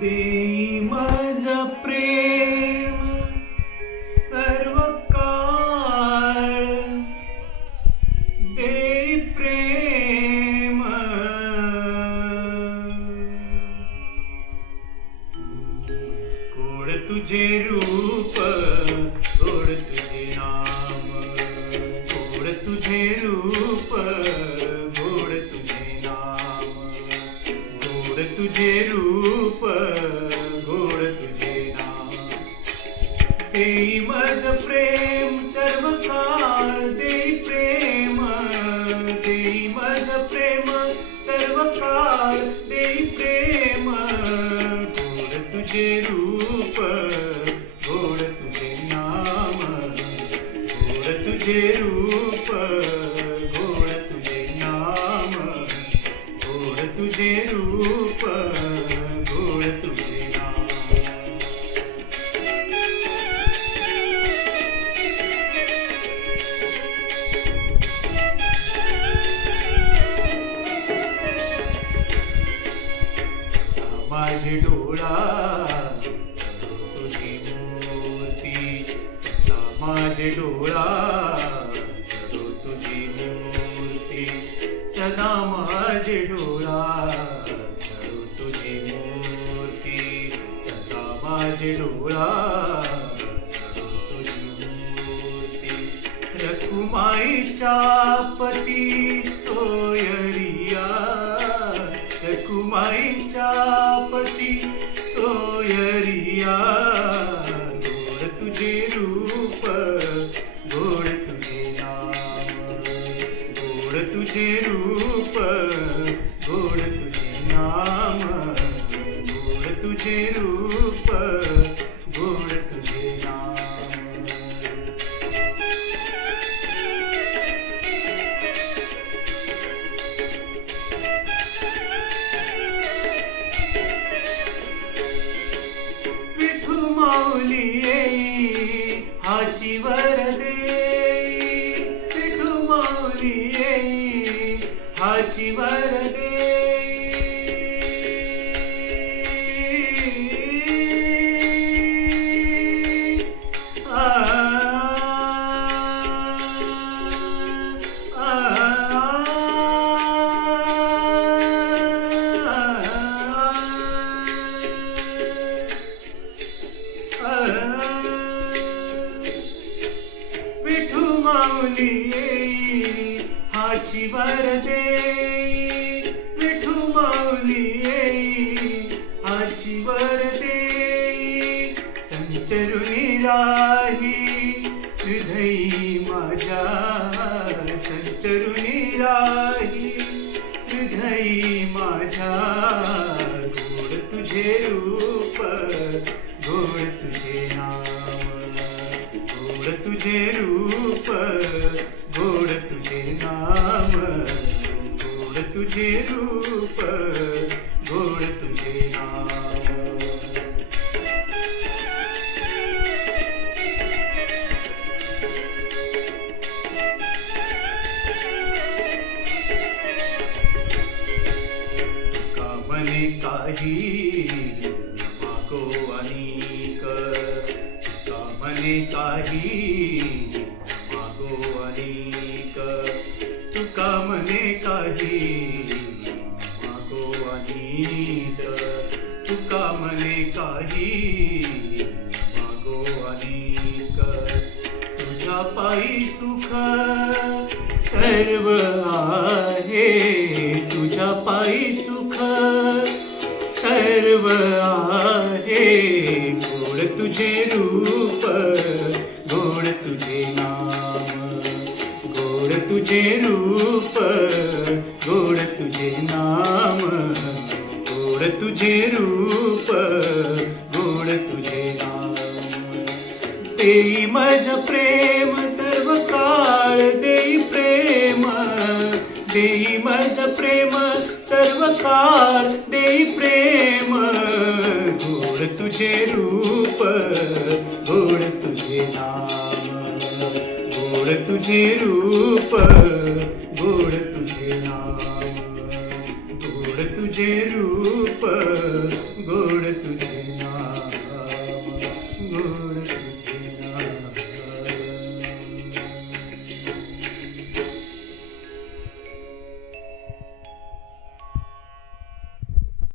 देई माझ प्रेम सर्व काळ, देई प्रेम गोड तुझे रूप, गोड तुझे नाम, गोड तुझे रूप, गोड तुझे नाम, गोड तुझे रूप, गोड तुझे नाम. देई माझ प्रेम सर्व काळ, देई प्रेम, देई माझ प्रेम सर्व काळ, देई प्रेम गोड तुझे रूप, गोड तुझे नाम, गोड तुझे रूप, गोड तुझे नाम, गोड तुझे रूप, गोड तुझे नाम. माझे डोळा जळो तुझी मूर्ती, सदा माझे डोळा जळो तुझी मूर्ती, सदा माझे डोळा जळो तुझी मूर्ती, सदा माझे डोळा जळो तुझी मूर्ती. रखुमाईच्या पती सोयरिया, रखुमाईच्या पती सोयरिया, गोड तुझे रूप, गोड तुझे नाम, गोड तुझे रूप, गोड तुझे नाम, गोड तुझे रूप, गोड तुझे नाम. माऊली येई हाची वरदे, विठू माऊली येई हाची वरदे. विठू माऊली येई हाची वरदे, विठू माऊली येई हाची वरदे. संचरुनी राही हृदयी माझ्या, संचरुनी राही हृदयी माझ्या, गोड तुझे रूप, गोड तुझे नाम, गोड तुझे रूप, गोड तुझे नाम, गोड तुझे रूप, गोड तुझे नाम. तुका मने काही मागो अनेक, तुका मने काही मागो अनेक, तुका मने काही मागो अनेक, तुका मने काही मागो अनेक. तुझ्या पायी सुख सर्व आहे, तुझ्या पायी सुख सर्व आहे, गोड तुझे रूप, गोड तुझे नाम, गोड तुझे रूप, गोड तुझे नाम, गोड तुझे रूप, गोड तुझे नाम. देई माझ प्रेम सर्व काळ, देई प्रेम, देई माझ प्रेम सर्व काळ, देई प्रेम गोड तुझे रूप, गोड तुझे नाम, गोड तुझे रूप, गोड तुझे नाम, गोड तुझे रूप,